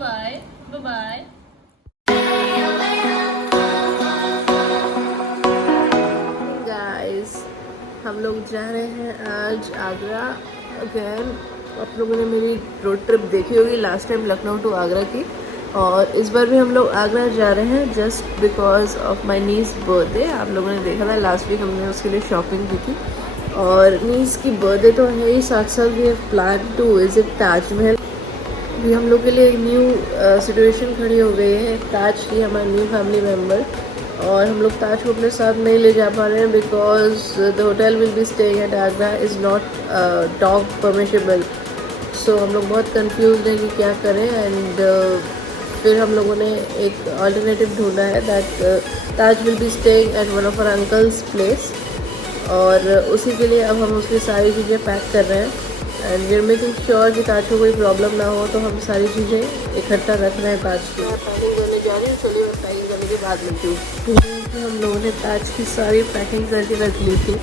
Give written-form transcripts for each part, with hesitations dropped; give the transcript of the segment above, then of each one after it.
Bye bye. Guys, हम लोग जा रहे हैं आज आगरा अगेन। आप लोगों ने मेरी रोड ट्रिप देखी होगी last time Lucknow to Agra की, और इस बार भी हम लोग आगरा जा रहे हैं just because of my niece birthday. आप लोगों ने देखा था लास्ट वीक हमने उसके लिए शॉपिंग की थी, और नीस की बर्थडे तो है ही, साथ साथ we have plan to visit Taj Mahal. भी हम लोग के लिए एक न्यू सिचुएशन खड़ी हो गई है। ताज की हमारे न्यू फैमिली मेम्बर, और हम लोग ताज को अपने साथ नहीं ले जा पा रहे हैं because the hotel will be staying at Agra is not dog permissible. So हम लोग बहुत कंफ्यूज हैं कि क्या करें, एंड फिर हम लोगों ने एक अल्टरनेटिव ढूंढा है that Taj will be staying at one of our uncles place, और उसी के लिए अब हम उसकी सारी चीज़ें पैक कर रहे हैं and we are making sure कि ताज को कोई प्रॉब्लम ना हो। तो हम सारी चीज़ें इकट्ठा रख रहे हैं ताज की। मैं पैकिंग करने जा रही हूँ, चलिए मैं पैकिंग करने के बाद मिलती हूँ। हम लोगों ने ताज की सारी पैकिंग करके रख ली थी।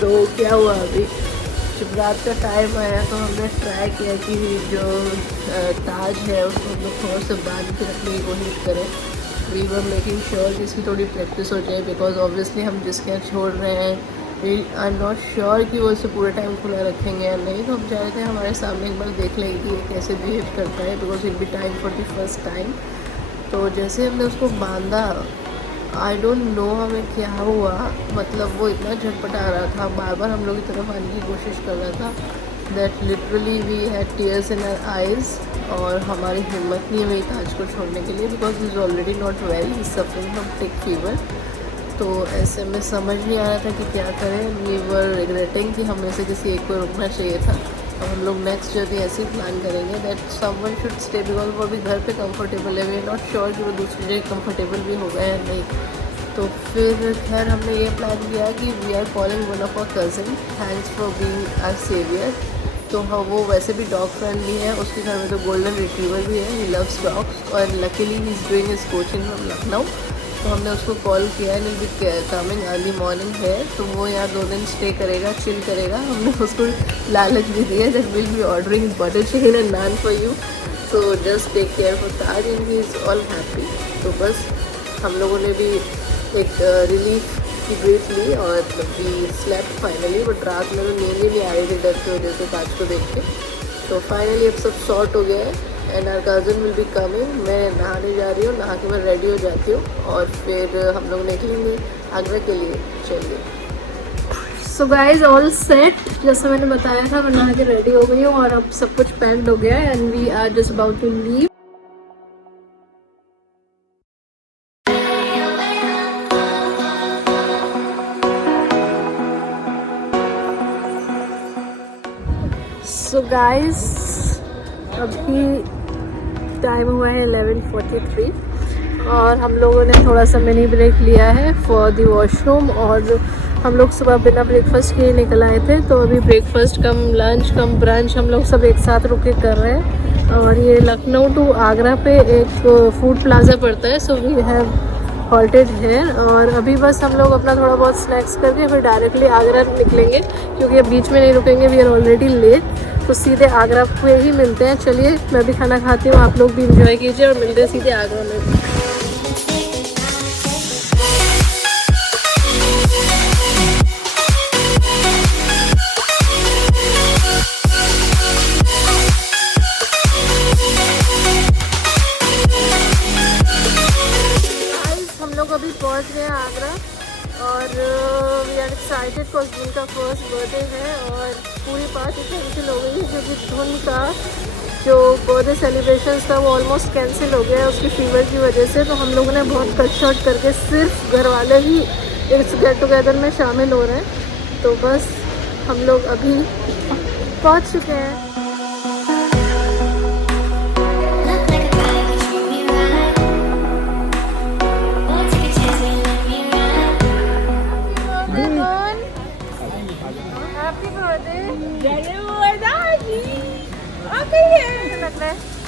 तो क्या हुआ, अभी जब रात का टाइम आया तो हमने ट्राई किया कि जो ताज है उसको हम लोग थोड़ा सा बांध के रखने की कोशिश करें। वी वर मेकिंग श्योर कि इसकी थोड़ी प्रैक्टिस हो जाए, बिकॉज ऑब्वियसली हम जिसके यहाँ छोड़ रहे हैं वी आर नॉट श्योर कि वो इसे पूरे टाइम खुला रखेंगे या नहीं। तो हम चाह रहे थे हमारे सामने एक बार देख लेंगे कि ये कैसे बिहेव करता है, because it be time for the first time. तो जैसे हमने उसको बांधा, आई डोंट नो हमें क्या हुआ, मतलब वो इतना झटपटा रहा था, बार बार हम लोग की तरफ आने की कोशिश कर रहा था that literally we had tears in our eyes, और हमारी हिम्मत नहीं हुई ताज को छोड़ने के लिए because he is already not well, he suffering from tick fever. तो ऐसे में समझ नहीं आ रहा था कि क्या करें। वी वर रिग्रेटिंग कि हमें से किसी एक को रुकना चाहिए था। अब हम लोग नेक्स्ट जर्नी ऐसे ही प्लान करेंगे that someone should stay, because वो अभी घर पे कंफर्टेबल है। वी आर नॉट श्योर कि वो दूसरी जगह कंफर्टेबल भी होगा या नहीं। तो फिर खैर हमने ये प्लान किया कि we are calling one of our cousin, thanks for being our saviour. तो हाँ, वो वैसे भी डॉग फ्रेंडली है, उसके घर में तो गोल्डन रिट्रीवर भी है, ही लव्स डॉग्स, और luckily he is doing his coaching from Lucknow. तो हमने उसको कॉल किया and will be coming early morning है, तो वो यहाँ 2 दिन स्टे करेगा, चिल करेगा। हमने उसको लालच भी दिया that will be ordering butter chicken and naan for you, so just take care for Taj and he is all happy. तो बस हम लोगों ने भी एक रिलीफ की ब्रीथ ली और वी स्लेप्ट फाइनली, बट रात में तो नींद ही नहीं आ रही थी डर की वजह से ताज को देख के। तो फाइनली अब सब सॉर्ट हो गया है and our cousin will be coming. मैं नहाने जा रही हूँ, नहा के मैं रेडी हो जाती हूँ और फिर हम लोग निकलेंगे आगरा के लिए। चलिए, सो गाइज ऑल सेट, जैसे मैंने बताया था मैं नहा के रेडी हो गई हूँ और अब सब कुछ पैक्ड हो गया है and we are just about to leave. So guys अभी टाइम हुआ है 11:43 और हम लोगों ने थोड़ा सा मिनी ब्रेक लिया है फॉर दी वॉशरूम, और हम लोग सुबह बिना ब्रेकफास्ट के निकल आए थे। तो अभी ब्रेकफास्ट कम लंच कम ब्रंच हम लोग सब एक साथ रुक के कर रहे हैं। और ये लखनऊ टू आगरा पे एक फूड प्लाजा पड़ता है, सो वी हैव हॉल्टेड है। और अभी बस हम लोग अपना थोड़ा बहुत स्नैक्स करके फिर डायरेक्टली आगरा निकलेंगे, क्योंकि अब बीच में नहीं रुकेंगे, वी आर ऑलरेडी लेट। तो सीधे आगरा पे ही मिलते हैं। चलिए मैं भी खाना खाती हूँ, आप लोग भी इंजॉय कीजिए और मिलते हैं सीधे आगरा में। हम लोग अभी पहुँच गए हैं आगरा और वी आर एक्साइटेड बिकॉज जिनका फर्स्ट बर्थडे है और पूरी पार्टी कैंसिल हो गई है क्योंकि धुन का जो बर्थडे सेलिब्रेशन था वो ऑलमोस्ट कैंसिल हो गया है उसकी फीवर की वजह से। तो हम लोगों ने बहुत कट शॉर्ट करके सिर्फ घर वाले ही इस गेट टुगेदर में शामिल हो रहे हैं। तो बस हम लोग अभी पहुंच चुके हैं।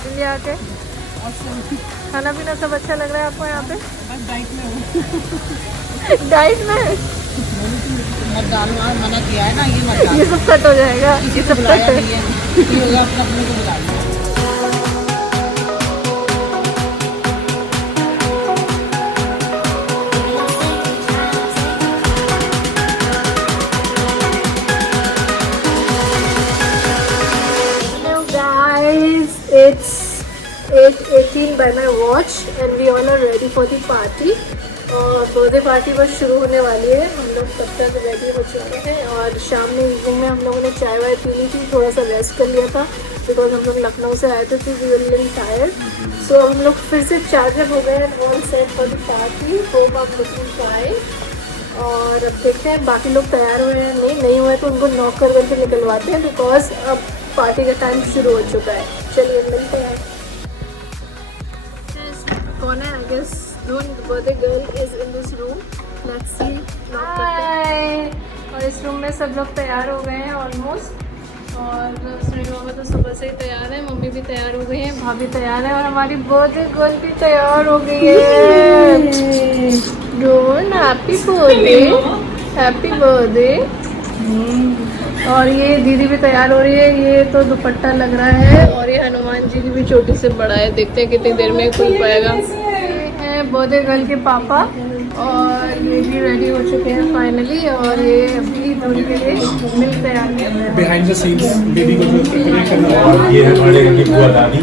इंडिया आके खाना पीना सब अच्छा लग रहा है आपको यहाँ पे? डाइट में मना किया है ना, ये सब कट हो जाएगा, ये सब कट है। 8:18 by my watch and we all are ready for the party. और बर्थडे पार्टी बस शुरू होने वाली है, हम लोग तब तक रेडी हो चुके हैं। और शाम में इवनिंग में हम लोगों ने चाय वाय पी ली थी, थोड़ा सा रेस्ट कर लिया था बिकॉज हम लोग लखनऊ से आए थे, वी वर लिटिल टायर्ड। सो हम लोग फिर से चार्जर हो गए and all set for the party. Hope आप लुकिंग फाइन। और अब देखते हैं बाकी लोग तैयार हुए हैं नहीं हुए तो उनको नॉक कर करके निकलवाते हैं बिकॉज अब पार्टी का टाइम शुरू हो चुका है। चलिए मिलते हैं। कौन है? I guess the birthday girl is in this room. Let's see. Hi. और इस रूम में सब लोग तैयार हो गए हैं ऑलमोस्ट। और सुनील बाबा तो सुबह से ही तैयार है, मम्मी भी तैयार हो गई है, भाभी तैयार है और हमारी बर्थडे गर्ल भी तैयार हो गई है। Done happy birthday, happy birthday. और ये दीदी भी तैयार हो रही है, ये तो दुपट्टा लग रहा है। और ये हनुमान जी की भी छोटी से बड़ा है, देखते हैं कितनी देर में खुल पाएगा। बर्थडे गर्ल के पापा और ये भी रेडी हो चुके हैं फाइनली। और ये अभी धोनी के लिए मिल तैयार कर रहे हैं। बिहाइंड द सीन्स बेबी को जो प्रिपेयर कर रहा है, और ये है हमारे घर की बुआ दादी।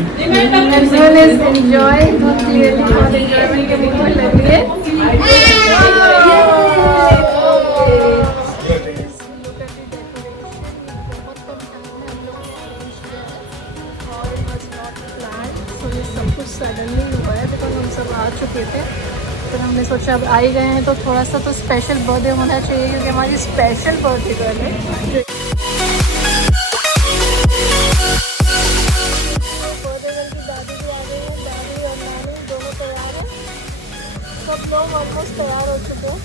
As well as enjoy, clearly बहुत एंजॉयमेंट के मूड में लग रही है। सब कुछ सडनली हुआ है बिकॉज हम सब आ चुके थे, फिर हमने सोचा अब आ ही गए हैं तो थोड़ा सा तो स्पेशल बर्थडे होना चाहिए क्योंकि हमारी स्पेशल बर्थडे गर्ल है। बर्थडे गर्ल की दादी भी आ गई है, दादी और नानी दोनों तैयार हैं, सब लोग ऑलमोस्ट तैयार हो चुके हैं।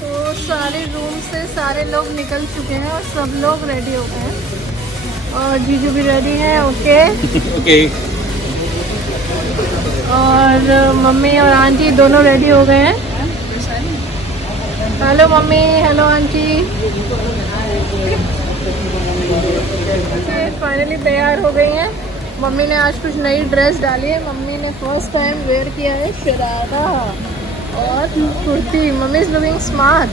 तो सारे रूम से सारे लोग निकल चुके हैं और सब लोग रेडी हो गए हैं और जीजू भी रेडी है। Okay okay. और मम्मी और आंटी दोनों रेडी हो गए हैं। Hello mummy, hello aunty. Finally तैयार हो गई हैं। मम्मी ने आज कुछ नई ड्रेस डाली है, मम्मी ने फर्स्ट टाइम वेयर किया है शरारा और kurti. Mummy is looking smart.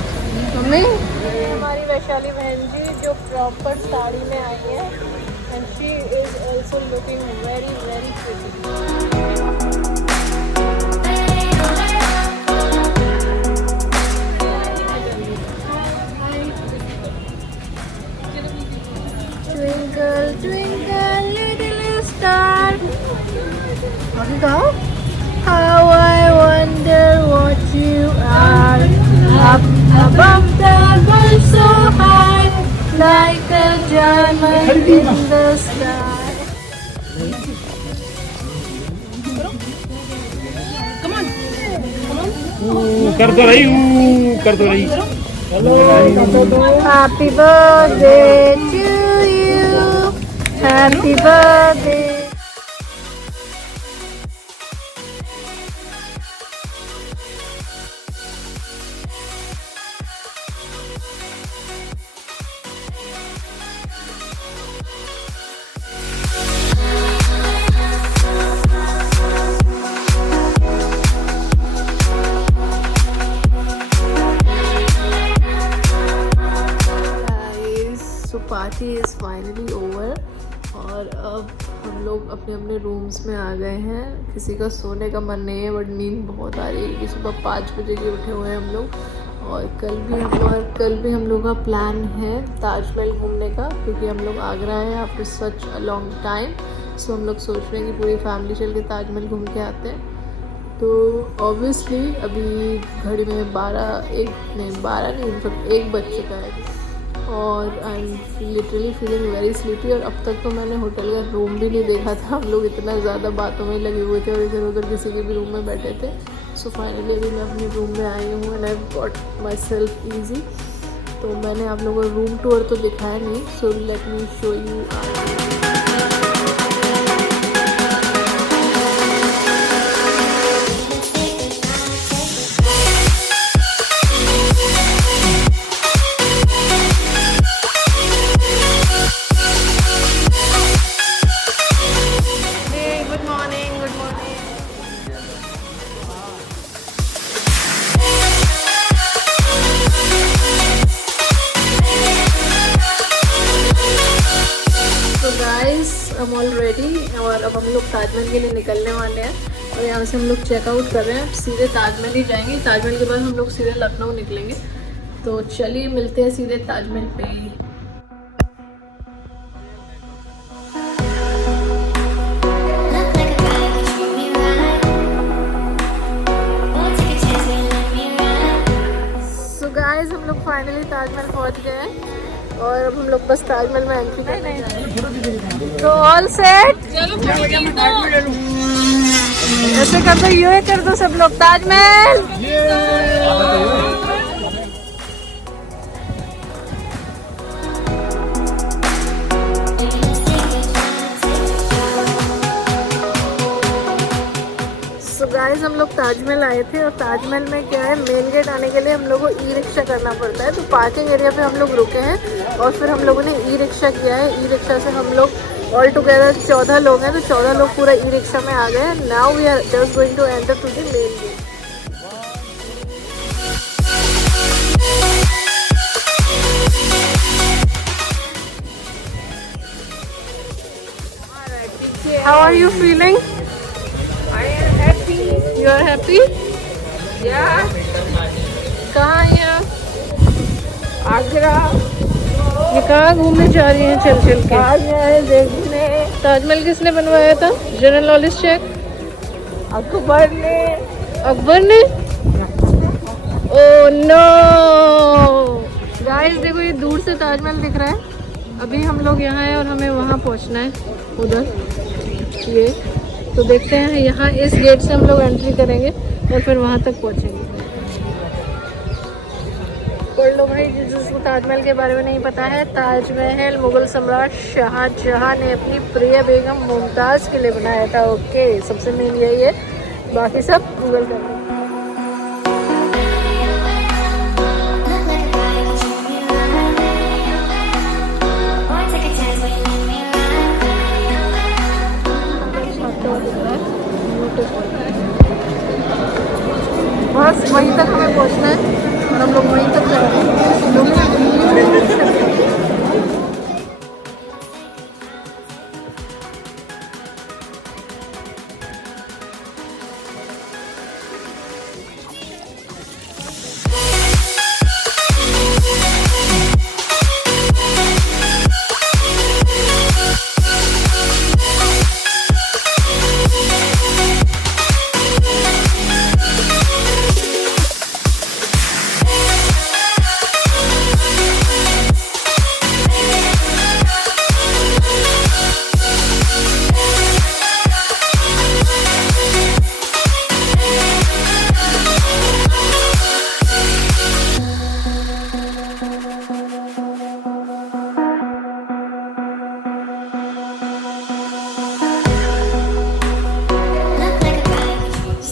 Mummy हमारी वैशाली बहन जी जो प्रॉपर साड़ी में आई है and she is also looking very very pretty. Twinkle twinkle little star, आगे गाओ। How I wonder what you are, up above the world so high, like a diamond in the sky. Come on, कर तो रही, कर तो रही। Happy birthday to you, happy birthday. Party is finally over और अब हम लोग अपने अपने रूम्स में आ गए हैं। किसी का सोने का मन नहीं है बट नींद बहुत आ रही है क्योंकि सुबह 5 बजे के उठे हुए हैं हम लोग। और कल भी हम लोग का प्लान है ताजमहल घूमने का क्योंकि हम लोग आगरा है after such a long time. So हम लोग सोच रहे हैं कि पूरी फैमिली चल के ताजमहल घूम के आते हैं। तो ऑब्वियसली अभी घड़ी में 12 नहीं 1 बज चुका है और I am literally feeling very sleepy. और अब तक तो मैंने होटल का रूम भी नहीं देखा था, हम लोग इतना ज़्यादा बातों में लगे हुए थे और इधर उधर किसी के भी रूम में बैठे थे। सो फाइनली अभी मैं अपने रूम में आई हूँ and I got my self easy. तो मैंने आप लोगों को रूम टूर तो दिखाया नहीं, so let me show you. I am all ready और अब हम लोग ताजमहल के लिए निकलने वाले हैं। और यहाँ से हम लोग चेकआउट कर रहे हैं, सीधे ताजमहल ही जाएंगे। ताजमहल के बाद हम लोग सीधे लखनऊ निकलेंगे। तो चलिए मिलते हैं सीधे ताजमहल पे। गाइस हम लोग फाइनली ताजमहल पहुंच गए हैं और अब हम लोग बस ताजमहल में एंट्री करने जा रहे हैं। तो ऑल सेट, ऐसे कर दो, यूं कर दो सब लोग, ताजमहल। गाइस हम लोग ताजमहल आए थे और ताजमहल में क्या है, मेन गेट आने के लिए हम लोग को ई रिक्शा करना पड़ता है। तो पार्किंग एरिया पे हम लोग रुके हैं और फिर हम लोगों ने ई रिक्शा किया है। ई रिक्शा से हम लोग ऑल टुगेदर 14 लोग हैं, तो 14 लोग पूरा ई रिक्शा में आ गए हैं। Now we are just going to enter to the main gate. How are you feeling? You are happy? Yeah, कहाँ है यहाँ? आगरा ये कहाँ घूमने जा रही हैं चल चल के? आज है देखने। ताजमहल किसने बनवाया था? General knowledge check. अकबर ने। अकबर ने? ओह नो गाइस, देखो ये दूर से ताजमहल दिख रहा है। अभी हम लोग यहाँ हैं और हमें वहाँ पहुँचना है, उधर ये। तो देखते हैं, यहाँ इस गेट से हम लोग एंट्री करेंगे और फिर वहाँ तक पहुँचेंगे। और लोग भाई जिसको ताजमहल के बारे में नहीं पता है, ताजमहल मुगल सम्राट शाहजहां ने अपनी प्रिय बेगम मुमताज़ के लिए बनाया था। ओके, सबसे मेन यही है, बाकी सब गूगल कर। बस वहीं तक हमें पहुंचना है और हम लोग वहीं तक जा रहे हैं।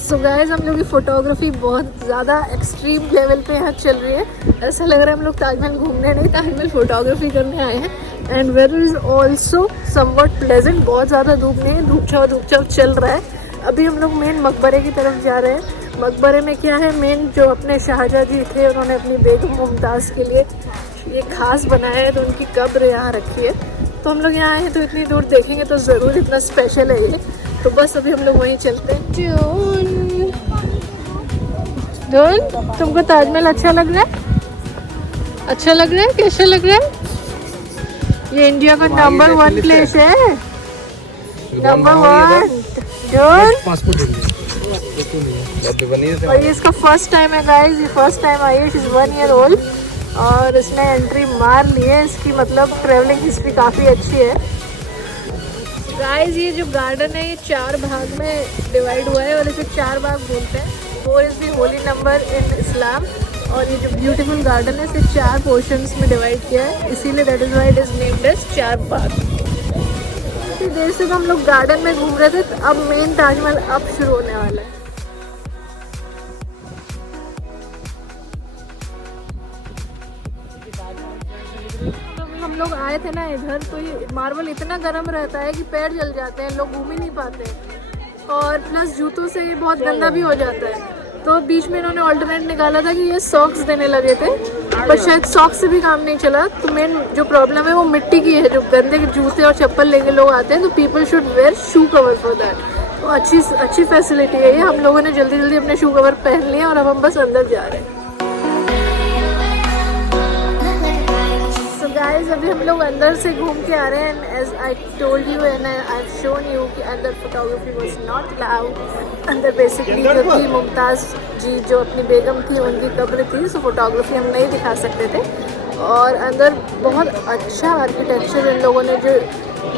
सो गाइस हम लोग की फोटोग्राफी बहुत ज़्यादा एक्सट्रीम लेवल पे यहाँ चल रही है। ऐसा लग रहा है हम लोग ताजमहल घूमने नहीं, ताजमहल फोटोग्राफी करने आए हैं। And weather is also somewhat pleasant, बहुत ज़्यादा धूप नहीं है, धूप छाव चल रहा है। अभी हम लोग मेन मकबरे की तरफ जा रहे हैं। मकबरे में क्या है, मेन जो अपने शाहजहाँ जी थे उन्होंने अपनी बेगम मुमताज़ के लिए ये खास बनाया है, तो उनकी कब्र यहाँ रखी है। तो हम लोग यहाँ आए हैं तो इतनी दूर देखेंगे तो ज़रूर, इतना स्पेशल है ये। तो बस अभी हम लोग वहीं चलते हैं। तुमको ताजमहल अच्छा लग रहा है? अच्छा लग रहा है? कैसा लग रहा है? ये इंडिया का नंबर 1 प्लेस है, नंबर 1। और ये इसका फर्स्ट टाइम है गाइस, ये फर्स्ट टाइम आई है। इज 1 ईयर ओल्ड और इसने एंट्री मार ली है। इसकी मतलब ट्रेवलिंग हिस्ट्री काफ़ी अच्छी है गाइस। ये जो गार्डन है ये 4 भाग में डिवाइड हुआ है और इसे 4 भाग बोलते हैं। 4 is the holy number in Islam. और ये जो ब्यूटीफुल गार्डन है इसे 4 पोर्शंस में डिवाइड किया है, इसीलिए that is why it is named as 4 बाग। इतनी देर से तो हम लोग गार्डन में घूम रहे थे, तो अब मेन ताजमहल अब शुरू होने वाला है। हम लोग आए थे ना इधर, तो ये मार्बल इतना गर्म रहता है कि पैर जल जाते हैं, लोग घूम ही नहीं पाते। और प्लस जूतों से ये बहुत गंदा भी हो जाता है। तो बीच में इन्होंने ऑल्टरनेट निकाला था कि ये सॉक्स देने लगे थे, पर शायद सॉक्स से भी काम नहीं चला। तो मेन जो प्रॉब्लम है वो मिट्टी की है, जो गंदे जूते और चप्पल लेके लोग आते हैं, तो people should wear shoe cover for that. तो अच्छी फैसिलिटी है ये। हम लोगों ने जल्दी जल्दी अपने शू कवर पहन लिए और अब हम बस अंदर जा रहे हैं। सो गाइस, अभी हम लोग अंदर से घूम के आ रहे हैं। And as I told you and I have shown you कि अंदर फोटोग्राफी वाज नॉट अलाउड। अंदर बेसिकली क्योंकि मुमताज़ जी जो अपनी बेगम थी उनकी कब्र थी, सो फोटोग्राफी हम नहीं दिखा सकते थे। और अंदर बहुत अच्छा आर्किटेक्चर, इन लोगों ने जो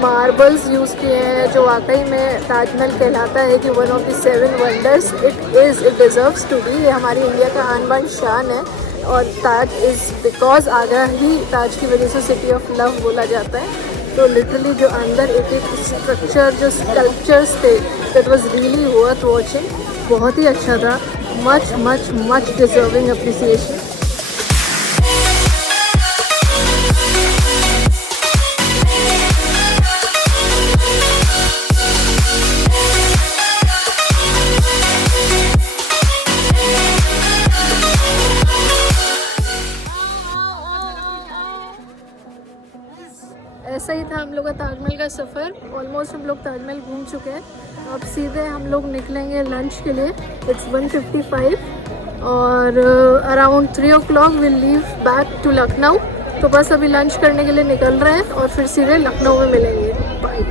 मार्बल्स यूज़ किए हैं, जो वाकई में ताजमहल कहलाता है कि one of the 7 wonders it deserves to be. ये हमारी इंडिया का आन बान शान है। और ताज इज़ बिकॉज आगरा ही ताज की वजह से सिटी ऑफ लव बोला जाता है। तो लिटरली जो अंदर एक स्ट्रक्चर, जो स्कल्पचर्स थे, that was really worth watching. बहुत ही अच्छा था। Much much much deserving appreciation. ऐसा ही था हम लोग का ताजमहल का सफ़र। ऑलमोस्ट हम लोग ताजमहल घूम चुके हैं। अब सीधे हम लोग निकलेंगे लंच के लिए। इट्स 1:55 और around 3 o'clock will leave back to Lucknow. तो बस अभी लंच करने के लिए निकल रहे हैं और फिर सीधे लखनऊ में मिलेंगे। बाय।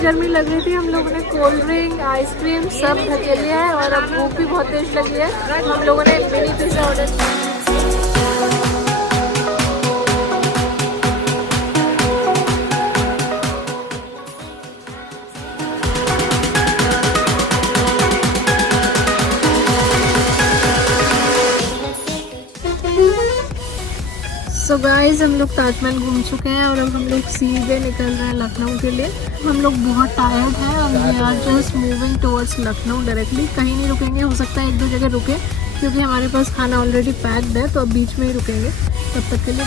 गर्मी लग रही थी, हम लोगों ने कोल्ड ड्रिंक, आइसक्रीम सब खा लिया है और अब भूख भी बहुत तेज लगी है। हम लोगों ने मिनी पिज़्ज़ा ऑर्डर किया। सो गाइस, हम लोग ताजमहल घूम चुके हैं और अब हम लोग सीधे निकल रहे हैं लखनऊ के लिए। हम लोग बहुत टायर्ड हैं और we are just moving towards Lucknow directly. कहीं नहीं रुकेंगे, हो सकता है 1-2 जगह रुके क्योंकि हमारे पास खाना ऑलरेडी पैक्ड है, तो अब बीच में ही रुकेंगे। तब तक के लिए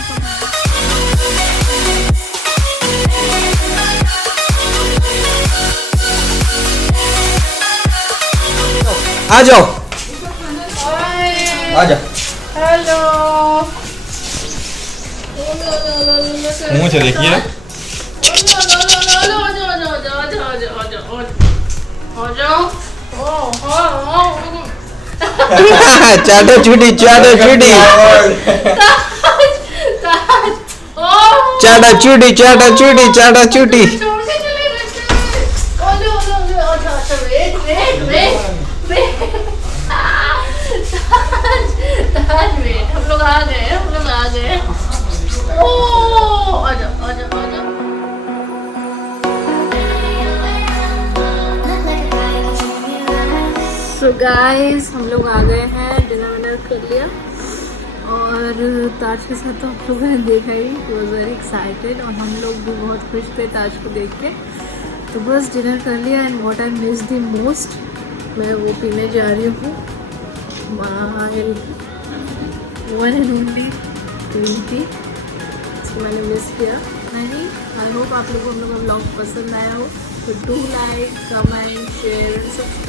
आ जाओ, आ जाओ। हेलो। मुँह से देखिए। चाटो चूटी, चाटो चूटी, चाटा चूटी, चाटा चूटी, चाटा चूटी। हम लोग आ गए, हम लोग आ गए। ओह, आजा आजा आजा। सो गाइस, हम लोग आ गए हैं, डिनर विनर कर लिया और ताज के साथ तो आप लोगों ने देखा ही, वॉज वेरी एक्साइटेड और हम लोग भी बहुत खुश थे ताज को देख के। तो बस डिनर कर लिया and what I miss the most, मैं वो पीने जा रही हूँ my one and only green tea. इसको मैंने मिस किया। नहीं, आई होप आप लोगों को हम लोग का ब्लॉग पसंद आया हो। तो do like, comment, share and subscribe.